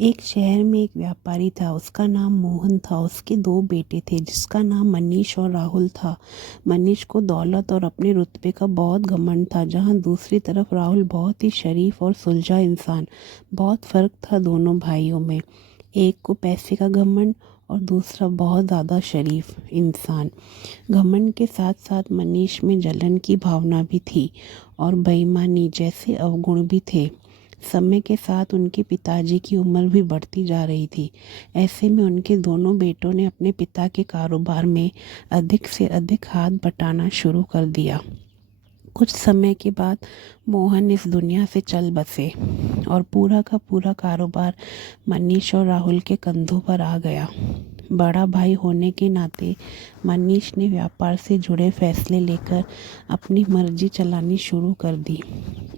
एक शहर में एक व्यापारी था। उसका नाम मोहन था। उसके दो बेटे थे जिसका नाम मनीष और राहुल था। मनीष को दौलत और अपने रुतबे का बहुत घमंड था, जहाँ दूसरी तरफ राहुल बहुत ही शरीफ और सुलझा इंसान। बहुत फर्क था दोनों भाइयों में। एक को पैसे का घमंड और दूसरा बहुत ज़्यादा शरीफ इंसान। घमंड के साथ साथ मनीष में जलन की भावना भी थी और बेईमानी जैसे अवगुण भी थे। समय के साथ उनके पिताजी की उम्र भी बढ़ती जा रही थी। ऐसे में उनके दोनों बेटों ने अपने पिता के कारोबार में अधिक से अधिक हाथ बटाना शुरू कर दिया। कुछ समय के बाद मोहन इस दुनिया से चल बसे और पूरा का पूरा कारोबार मनीष और राहुल के कंधों पर आ गया। बड़ा भाई होने के नाते मनीष ने व्यापार से जुड़े फैसले लेकर अपनी मर्जी चलानी शुरू कर दी।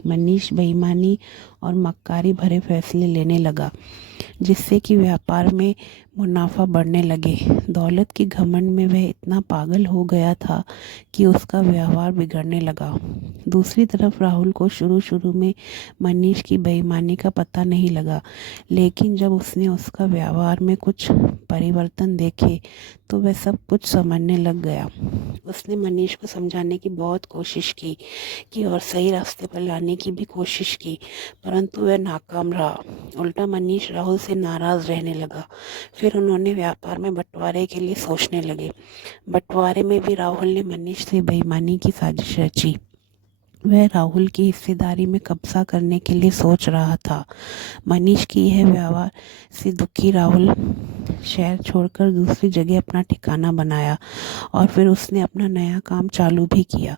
मनीष बेईमानी और मक्कारी भरे फैसले लेने लगा, जिससे कि व्यापार में मुनाफा बढ़ने लगे। दौलत की घमंड में वह इतना पागल हो गया था कि उसका व्यवहार बिगड़ने लगा। दूसरी तरफ राहुल को शुरू शुरू में मनीष की बेईमानी का पता नहीं लगा, लेकिन जब उसने उसका व्यवहार में कुछ परिवर्तन देखे तो वह सब कुछ समझने लग गया। उसने मनीष को समझाने की बहुत कोशिश की और सही रास्ते पर लाने की भी कोशिश की, परंतु वह नाकाम रहा। उल्टा मनीष राहुल से नाराज़ रहने लगा। फिर उन्होंने व्यापार में बंटवारे के लिए सोचने लगे। बंटवारे में भी राहुल ने मनीष से बेईमानी की साजिश रची। वह राहुल की हिस्सेदारी में कब्जा करने के लिए सोच रहा था। मनीष की यह व्यवहार से दुखी राहुल शहर छोड़कर दूसरी जगह अपना ठिकाना बनाया और फिर उसने अपना नया काम चालू भी किया।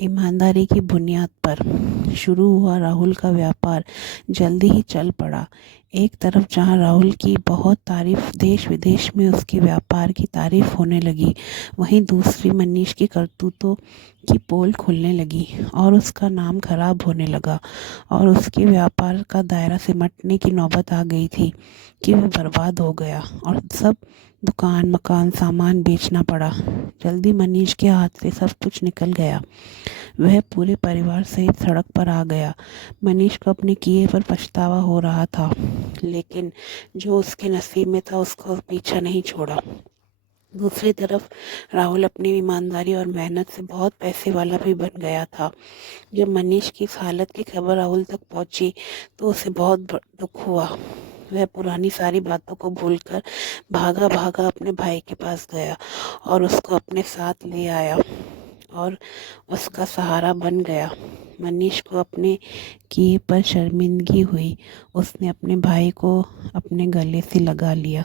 ईमानदारी की बुनियाद पर शुरू हुआ राहुल का व्यापार जल्दी ही चल पड़ा। एक तरफ जहां राहुल की बहुत तारीफ देश विदेश में उसके व्यापार की तारीफ होने लगी, वहीं दूसरी मनीष की करतूतों की पोल खुलने लगी और उसका नाम खराब होने लगा और उसके व्यापार का दायरा सिमटने की नौबत आ गई थी कि वह बर्बाद हो गया और सब दुकान मकान सामान बेचना पड़ा। जल्दी मनीष के हाथ से सब कुछ निकल गया। वह पूरे परिवार सहित सड़क पर आ गया। मनीष को अपने किए पर पछतावा हो रहा था, लेकिन जो उसके नसीब में था उसका पीछा नहीं छोड़ा। दूसरी तरफ राहुल अपनी ईमानदारी और मेहनत से बहुत पैसे वाला भी बन गया था। जब मनीष की इस हालत की खबर राहुल तक पहुंची तो उसे बहुत दुख हुआ। वह पुरानी सारी बातों को भूलकर भागा भागा अपने भाई के पास गया और उसको अपने साथ ले आया और उसका सहारा बन गया। मनीष को अपने किए पर शर्मिंदगी हुई। उसने अपने भाई को अपने गले से लगा लिया।